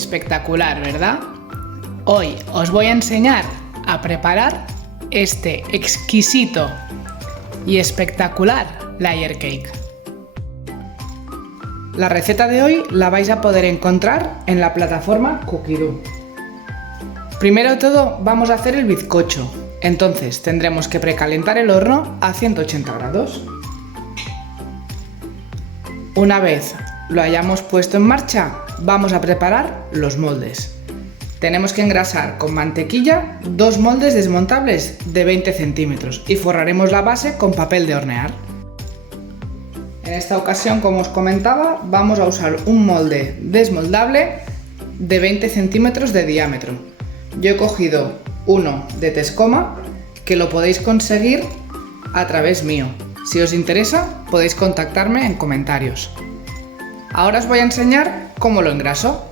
Espectacular, ¿verdad? Hoy os voy a enseñar a preparar este exquisito y espectacular layer cake. La receta de hoy la vais a poder encontrar en la plataforma Cookidoo. Primero de todo vamos a hacer el bizcocho, entonces tendremos que precalentar el horno a 180 grados. Una vez lo hayamos puesto en marcha, vamos a preparar los moldes. Tenemos que engrasar con mantequilla 2 moldes desmontables de 20 centímetros y forraremos la base con papel de hornear. En esta ocasión, como os comentaba, vamos a usar un molde desmoldable de 20 centímetros de diámetro. Yo he cogido uno de Tescoma, que lo podéis conseguir a través mío. Si os interesa, podéis contactarme en comentarios. Ahora os voy a enseñar cómo lo engraso.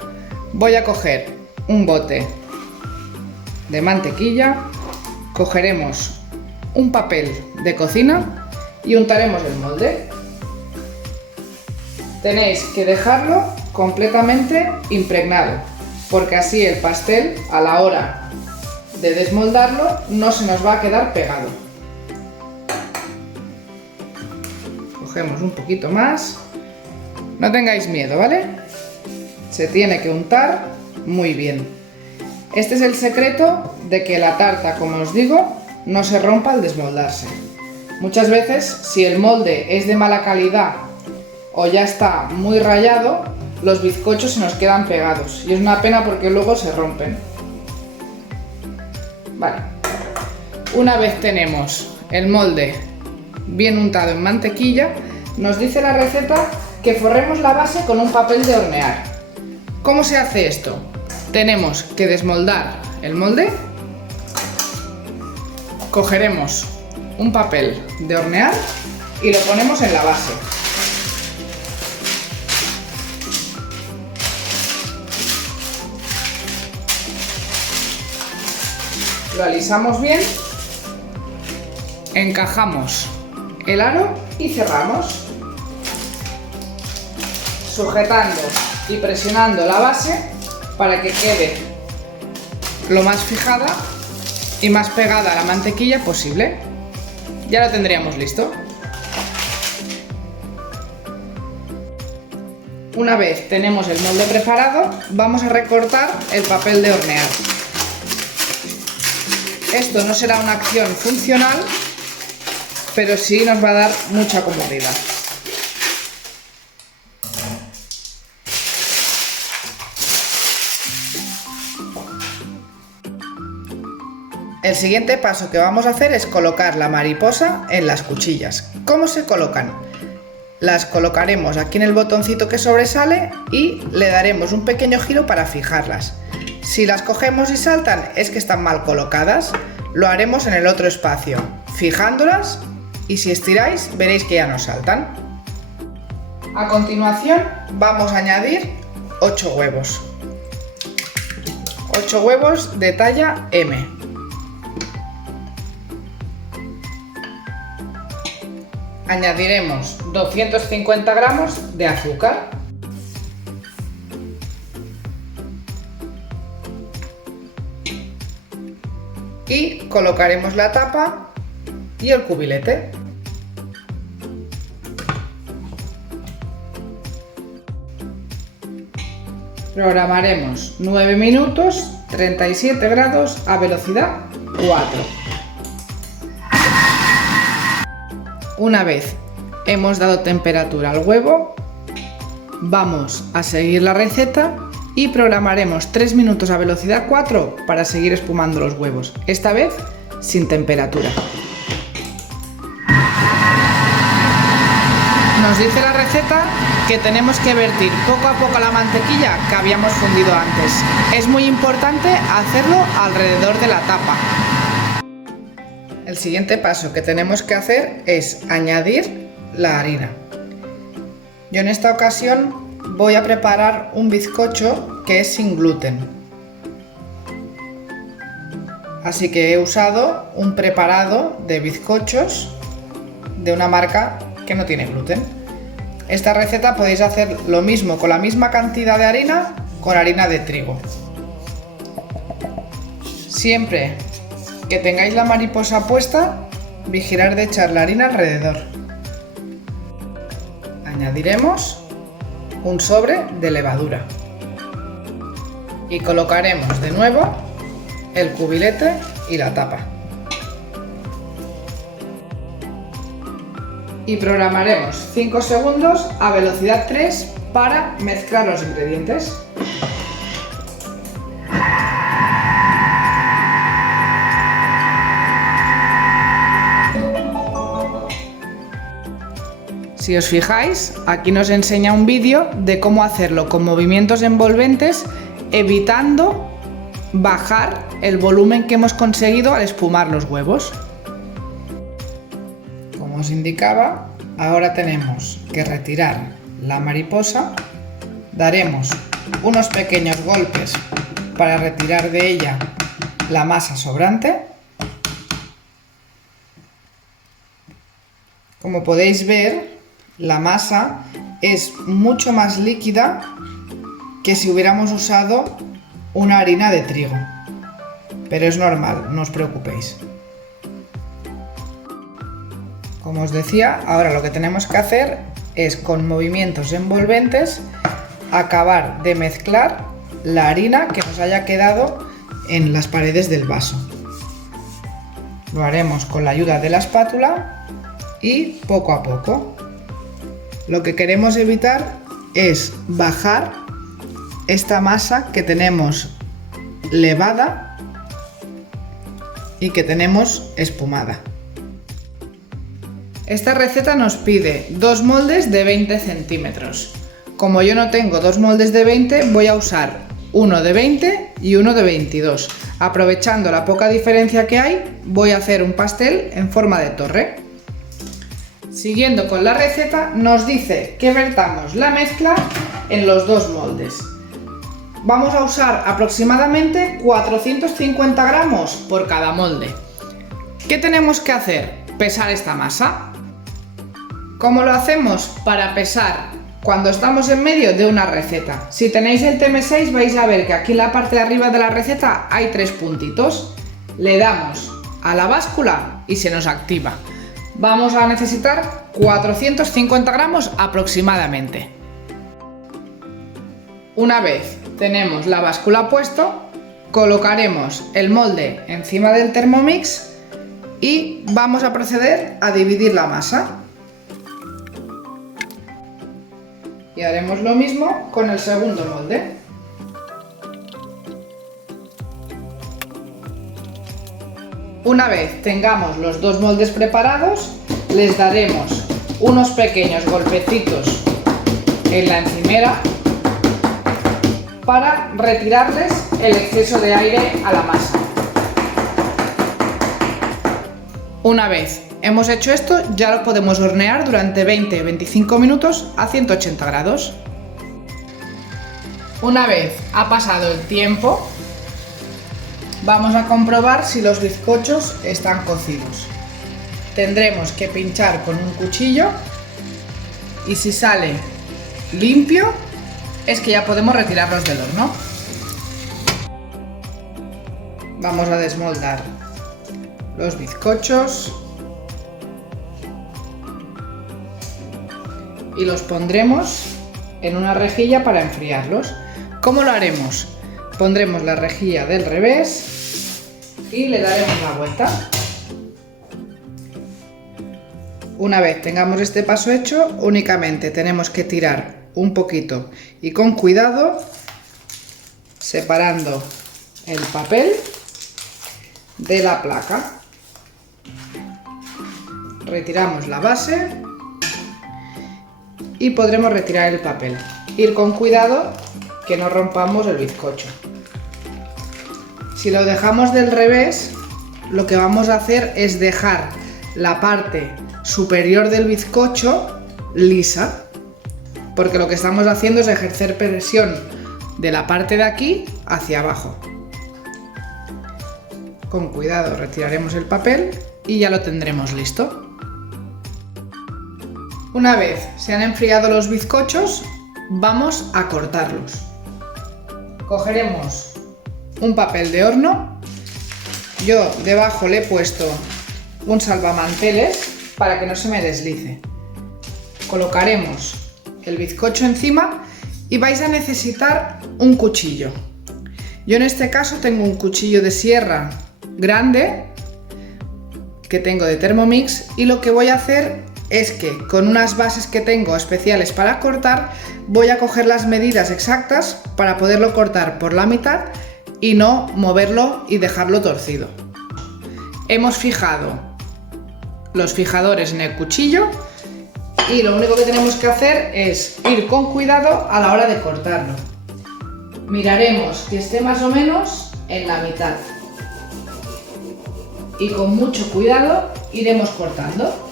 Voy a coger un bote de mantequilla, cogeremos un papel de cocina y untaremos el molde. Tenéis que dejarlo completamente impregnado, porque así el pastel, a la hora de desmoldarlo, no se nos va a quedar pegado. Cogemos un poquito más. No tengáis miedo, ¿vale? Se tiene que untar muy bien. Este es el secreto de que la tarta, como os digo, no se rompa al desmoldarse. Muchas veces, si el molde es de mala calidad o ya está muy rayado, los bizcochos se nos quedan pegados y es una pena porque luego se rompen. Vale. Una vez tenemos el molde bien untado en mantequilla, nos dice la receta que forremos la base con un papel de hornear. ¿Cómo se hace esto? Tenemos que desmoldar el molde, cogeremos un papel de hornear y lo ponemos en la base. Lo alisamos bien, encajamos el aro y cerramos, sujetando y presionando la base para que quede lo más fijada y más pegada a la mantequilla posible. Ya lo tendríamos listo. Una vez tenemos el molde preparado, vamos a recortar el papel de hornear. Esto no será una acción funcional, pero sí nos va a dar mucha comodidad. El siguiente paso que vamos a hacer es colocar la mariposa en las cuchillas. ¿Cómo se colocan? Las colocaremos aquí en el botoncito que sobresale y le daremos un pequeño giro para fijarlas. Si las cogemos y saltan es que están mal colocadas. Lo haremos en el otro espacio, fijándolas, y si estiráis veréis que ya no saltan. A continuación vamos a añadir 8 huevos. 8 huevos de talla M. Añadiremos 250 gramos de azúcar. Y colocaremos la tapa y el cubilete. Programaremos 9 minutos, 37 grados a velocidad 4. Una vez hemos dado temperatura al huevo, vamos a seguir la receta y programaremos 3 minutos a velocidad 4 para seguir espumando los huevos, esta vez sin temperatura. Nos dice la receta que tenemos que vertir poco a poco la mantequilla que habíamos fundido antes. Es muy importante hacerlo alrededor de la tapa. El siguiente paso que tenemos que hacer es añadir la harina. Yo en esta ocasión voy a preparar un bizcocho que es sin gluten. Así que he usado un preparado de bizcochos de una marca que no tiene gluten. Esta receta podéis hacer lo mismo con la misma cantidad de harina con harina de trigo. Siempre que tengáis la mariposa puesta, vigilar de echar la harina alrededor. Añadiremos un sobre de levadura y colocaremos de nuevo el cubilete y la tapa. Y programaremos 5 segundos a velocidad 3 para mezclar los ingredientes. Si os fijáis, aquí nos enseña un vídeo de cómo hacerlo con movimientos envolventes, evitando bajar el volumen que hemos conseguido al espumar los huevos. Como os indicaba, ahora tenemos que retirar la mariposa. Daremos unos pequeños golpes para retirar de ella la masa sobrante. Como podéis ver, la masa es mucho más líquida que si hubiéramos usado una harina de trigo, pero es normal, no os preocupéis. Como os decía, ahora lo que tenemos que hacer es, con movimientos envolventes, acabar de mezclar la harina que nos haya quedado en las paredes del vaso. Lo haremos con la ayuda de la espátula y poco a poco. Lo que queremos evitar es bajar esta masa que tenemos levada y que tenemos espumada. Esta receta nos pide 2 moldes de 20 centímetros. Como yo no tengo 2 moldes de 20, voy a usar uno de 20 y uno de 22. Aprovechando la poca diferencia que hay, voy a hacer un pastel en forma de torre. Siguiendo con la receta, nos dice que vertamos la mezcla en los 2 moldes. Vamos a usar aproximadamente 450 gramos por cada molde. ¿Qué tenemos que hacer? Pesar esta masa. ¿Cómo lo hacemos para pesar cuando estamos en medio de una receta? Si tenéis el TM6 vais a ver que aquí en la parte de arriba de la receta hay 3 puntitos. Le damos a la báscula y se nos activa. Vamos a necesitar 450 gramos aproximadamente. Una vez tenemos la báscula puesto, colocaremos el molde encima del Thermomix y vamos a proceder a dividir la masa. Y haremos lo mismo con el segundo molde. Una vez tengamos los 2 moldes preparados, les daremos unos pequeños golpecitos en la encimera para retirarles el exceso de aire a la masa. Una vez hemos hecho esto, ya lo podemos hornear durante 20-25 minutos a 180 grados. Una vez ha pasado el tiempo, vamos a comprobar si los bizcochos están cocidos. Tendremos que pinchar con un cuchillo y si sale limpio es que ya podemos retirarlos del horno. Vamos a desmoldar los bizcochos y los pondremos en una rejilla para enfriarlos. ¿Cómo lo haremos? Pondremos la rejilla del revés y le daremos la vuelta. Una vez tengamos este paso hecho, únicamente tenemos que tirar un poquito y con cuidado, separando el papel de la placa. Retiramos la base y podremos retirar el papel. Ir con cuidado que no rompamos el bizcocho. Si lo dejamos del revés, lo que vamos a hacer es dejar la parte superior del bizcocho lisa, porque lo que estamos haciendo es ejercer presión de la parte de aquí hacia abajo. Con cuidado retiraremos el papel y ya lo tendremos listo. Una vez se han enfriado los bizcochos, vamos a cortarlos. Cogeremos un papel de horno. Yo debajo le he puesto un salvamanteles para que no se me deslice. Colocaremos el bizcocho encima y vais a necesitar un cuchillo. Yo en este caso tengo un cuchillo de sierra grande que tengo de Thermomix, y lo que voy a hacer es que con unas bases que tengo especiales para cortar voy a coger las medidas exactas para poderlo cortar por la mitad y no moverlo y dejarlo torcido. Hemos fijado los fijadores en el cuchillo y lo único que tenemos que hacer es ir con cuidado a la hora de cortarlo. Miraremos que esté más o menos en la mitad y con mucho cuidado iremos cortando.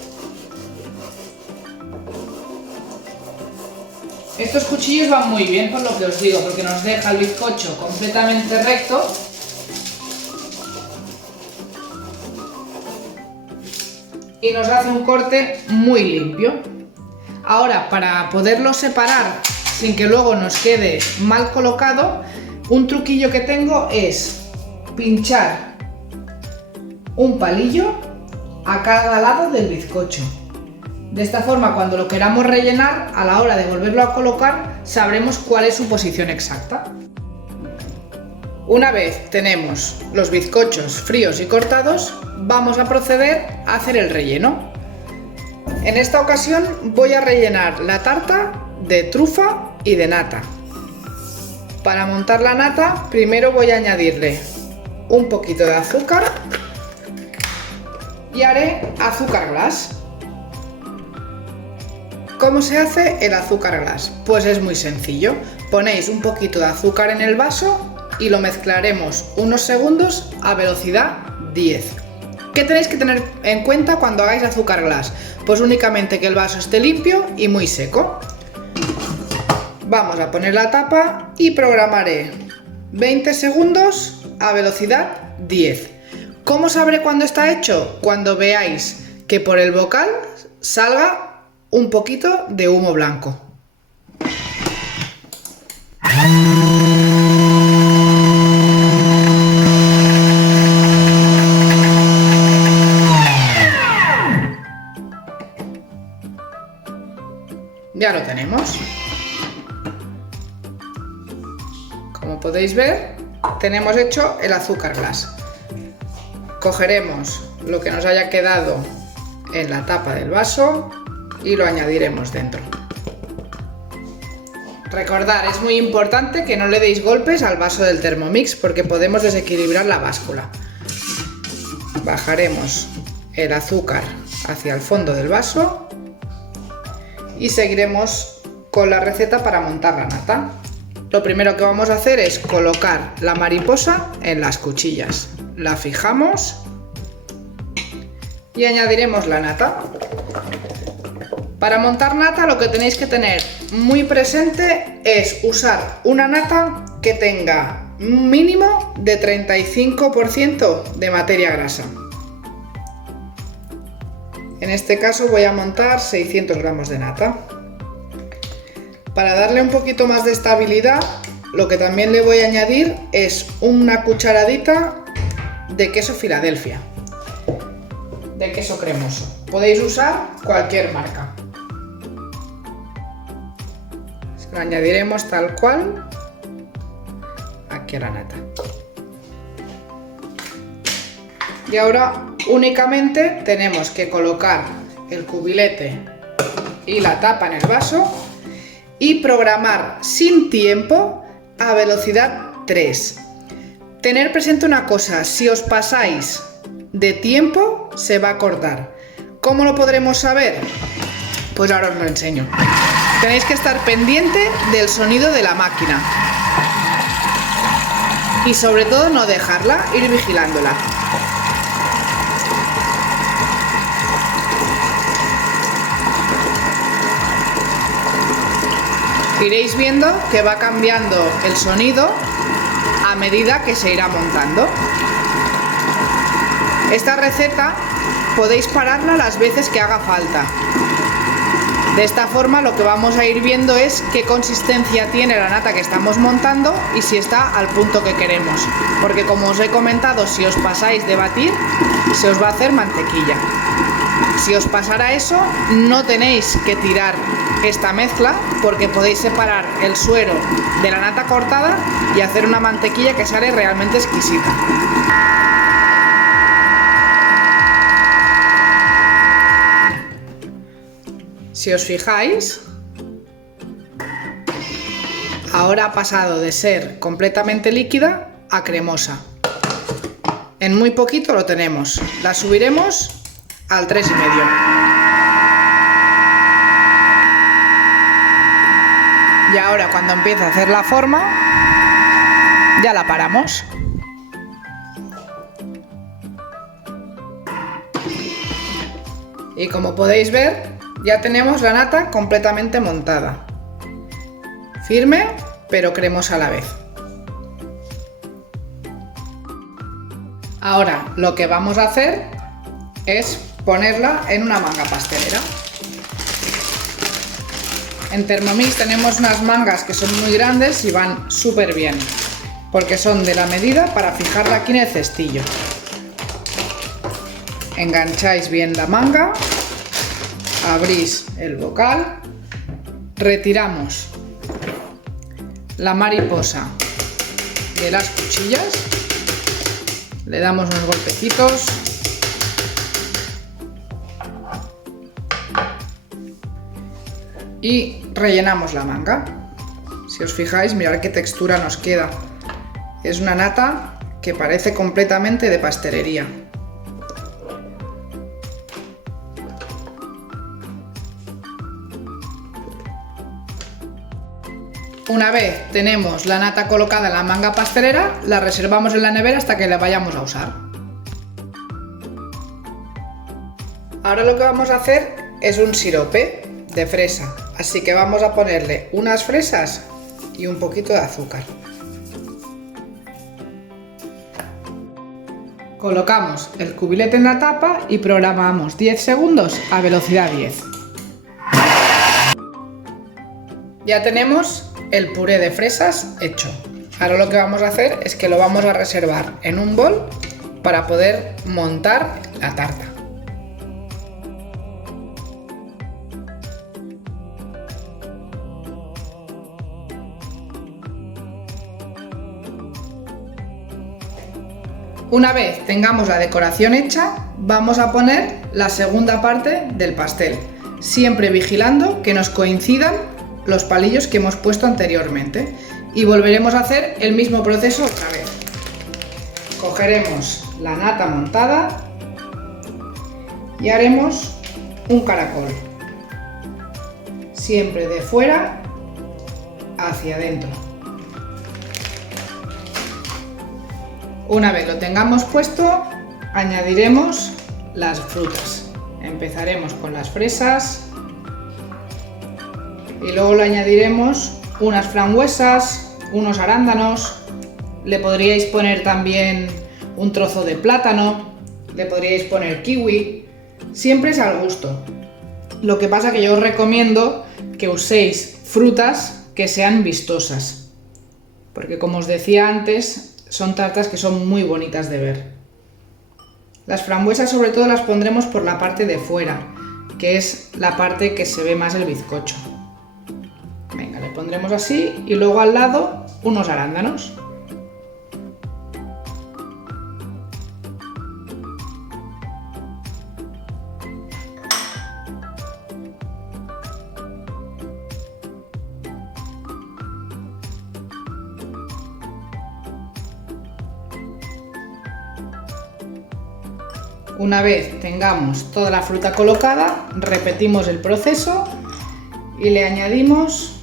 Estos cuchillos van muy bien, por lo que os digo, porque nos deja el bizcocho completamente recto y nos hace un corte muy limpio. Ahora, para poderlo separar sin que luego nos quede mal colocado, un truquillo que tengo es pinchar un palillo a cada lado del bizcocho. De esta forma, cuando lo queramos rellenar, a la hora de volverlo a colocar, sabremos cuál es su posición exacta. Una vez tenemos los bizcochos fríos y cortados, vamos a proceder a hacer el relleno. En esta ocasión voy a rellenar la tarta de trufa y de nata. Para montar la nata, primero voy a añadirle un poquito de azúcar y haré azúcar glass. ¿Cómo se hace el azúcar glass? Pues es muy sencillo. Ponéis un poquito de azúcar en el vaso y lo mezclaremos unos segundos a velocidad 10. ¿Qué tenéis que tener en cuenta cuando hagáis azúcar glass? Pues únicamente que el vaso esté limpio y muy seco. Vamos a poner la tapa y programaré 20 segundos a velocidad 10. ¿Cómo sabré cuándo está hecho? Cuando veáis que por el bocal salga un poquito de humo blanco. Ya lo tenemos. Como podéis ver, tenemos hecho el azúcar glass. Cogeremos lo que nos haya quedado en la tapa del vaso y lo añadiremos dentro. Recordad, es muy importante que no le deis golpes al vaso del Thermomix porque podemos desequilibrar la báscula. Bajaremos el azúcar hacia el fondo del vaso y seguiremos con la receta para montar la nata. Lo primero que vamos a hacer es colocar la mariposa en las cuchillas. La fijamos y añadiremos la nata. Para montar nata lo que tenéis que tener muy presente es usar una nata que tenga un mínimo de 35% de materia grasa. En este caso voy a montar 600 gramos de nata. Para darle un poquito más de estabilidad, lo que también le voy a añadir es una cucharadita de queso Filadelfia, de queso cremoso. Podéis usar cualquier marca. Lo añadiremos tal cual aquí a la nata. Y ahora únicamente tenemos que colocar el cubilete y la tapa en el vaso y programar sin tiempo a velocidad 3. Tener presente una cosa: si os pasáis de tiempo se va a cortar. ¿Cómo lo podremos saber? Pues ahora os lo enseño. Tenéis que estar pendiente del sonido de la máquina y sobre todo no dejarla, ir vigilándola. Iréis viendo que va cambiando el sonido a medida que se irá montando. Esta receta podéis pararla las veces que haga falta. De esta forma lo que vamos a ir viendo es qué consistencia tiene la nata que estamos montando y si está al punto que queremos. Porque como os he comentado, si os pasáis de batir, se os va a hacer mantequilla. Si os pasara eso, no tenéis que tirar esta mezcla porque podéis separar el suero de la nata cortada y hacer una mantequilla que sale realmente exquisita. Si os fijáis, ahora ha pasado de ser completamente líquida a cremosa. En muy poquito lo tenemos. La subiremos al 3,5. Y ahora cuando empiece a hacer la forma, ya la paramos. Y como podéis ver, ya tenemos la nata completamente montada. Firme, pero cremosa a la vez. Ahora lo que vamos a hacer es ponerla en una manga pastelera. En Thermomix tenemos unas mangas que son muy grandes y van súper bien, porque son de la medida para fijarla aquí en el cestillo. Engancháis bien la manga, abrís el bocal, retiramos la mariposa de las cuchillas, le damos unos golpecitos y rellenamos la manga. Si os fijáis, mirad qué textura nos queda. Es una nata que parece completamente de pastelería. Una vez tenemos la nata colocada en la manga pastelera, la reservamos en la nevera hasta que la vayamos a usar. Ahora lo que vamos a hacer es un sirope de fresa, así que vamos a ponerle unas fresas y un poquito de azúcar. Colocamos el cubilete en la tapa y programamos 10 segundos a velocidad 10. Ya tenemos el puré de fresas hecho. Ahora lo que vamos a hacer es que lo vamos a reservar en un bol para poder montar la tarta. Una vez tengamos la decoración hecha, vamos a poner la segunda parte del pastel, siempre vigilando que nos coincidan los palillos que hemos puesto anteriormente, y volveremos a hacer el mismo proceso otra vez. Cogeremos la nata montada y haremos un caracol, siempre de fuera hacia adentro. Una vez lo tengamos puesto, añadiremos las frutas. Empezaremos con las fresas y luego le añadiremos unas frambuesas, unos arándanos, le podríais poner también un trozo de plátano, le podríais poner kiwi, siempre es al gusto. Lo que pasa que yo os recomiendo que uséis frutas que sean vistosas, porque como os decía antes, son tartas que son muy bonitas de ver. Las frambuesas sobre todo las pondremos por la parte de fuera, que es la parte que se ve más el bizcocho. Venga, le pondremos así y luego al lado unos arándanos. Una vez tengamos toda la fruta colocada, repetimos el proceso y le añadimos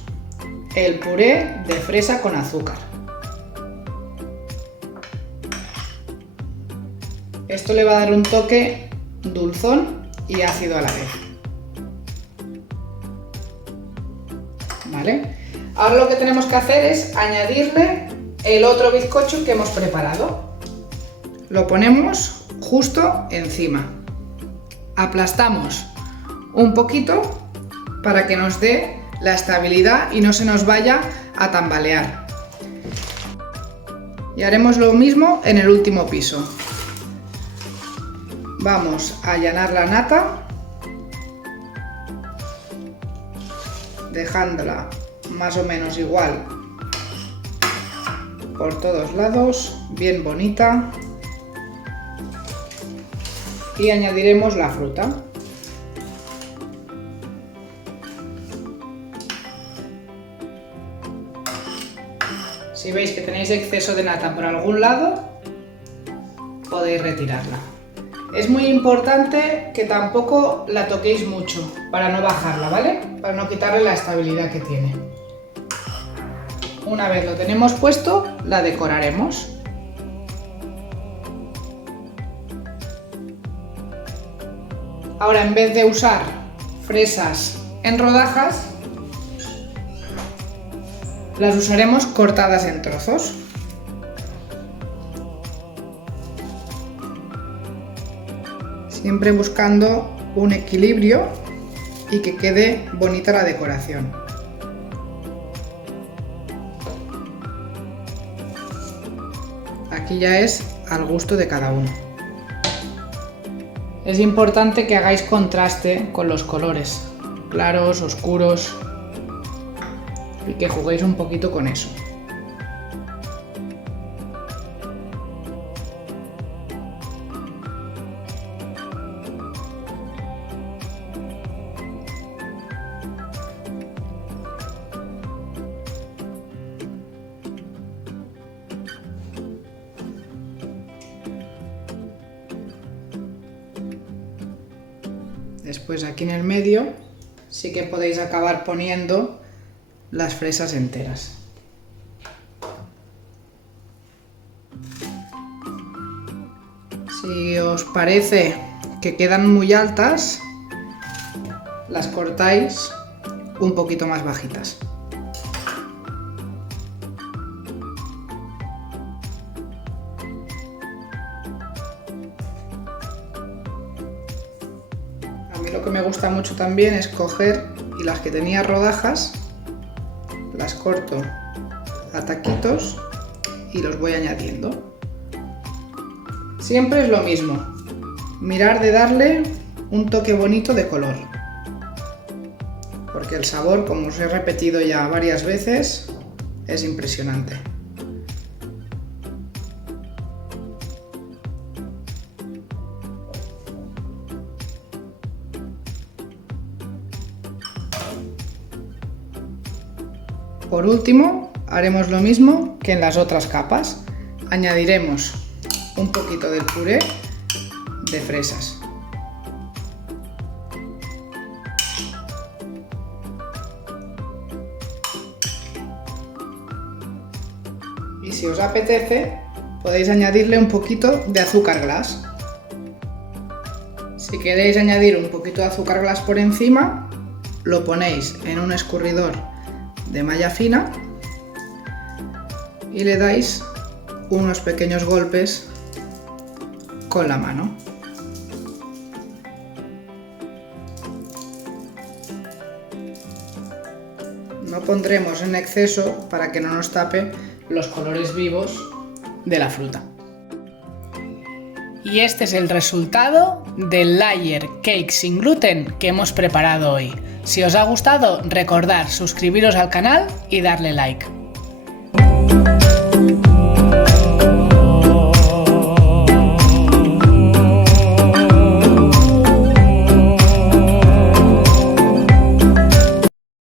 el puré de fresa con azúcar. Esto le va a dar un toque dulzón y ácido a la vez. ¿Vale? Ahora lo que tenemos que hacer es añadirle el otro bizcocho que hemos preparado. Lo ponemos justo encima. Aplastamos un poquito para que nos dé la estabilidad y no se nos vaya a tambalear. Y haremos lo mismo en el último piso. Vamos a allanar la nata, dejándola más o menos igual por todos lados, bien bonita. Y añadiremos la fruta. Si veis que tenéis exceso de nata por algún lado, podéis retirarla. Es muy importante que tampoco la toquéis mucho para no bajarla, ¿vale? Para no quitarle la estabilidad que tiene. Una vez lo tenemos puesto, la decoraremos. Ahora, en vez de usar fresas en rodajas, las usaremos cortadas en trozos. Siempre buscando un equilibrio y que quede bonita la decoración. Aquí ya es al gusto de cada uno. Es importante que hagáis contraste con los colores, claros, oscuros, y que juguéis un poquito con eso. Después aquí en el medio sí que podéis acabar poniendo las fresas enteras. Si os parece que quedan muy altas, las cortáis un poquito más bajitas. A mí lo que me gusta mucho también es coger y las que tenía rodajas las corto a taquitos y los voy añadiendo. Siempre es lo mismo, mirar de darle un toque bonito de color, porque el sabor, como os he repetido ya varias veces, es impresionante. Por último, haremos lo mismo que en las otras capas. Añadiremos un poquito del puré de fresas. Y si os apetece, podéis añadirle un poquito de azúcar glass. Si queréis añadir un poquito de azúcar glass por encima, lo ponéis en un escurridor de malla fina y le dais unos pequeños golpes con la mano. No pondremos en exceso para que no nos tape los colores vivos de la fruta. Y este es el resultado del layer cake sin gluten que hemos preparado hoy. Si os ha gustado, recordad suscribiros al canal y darle like.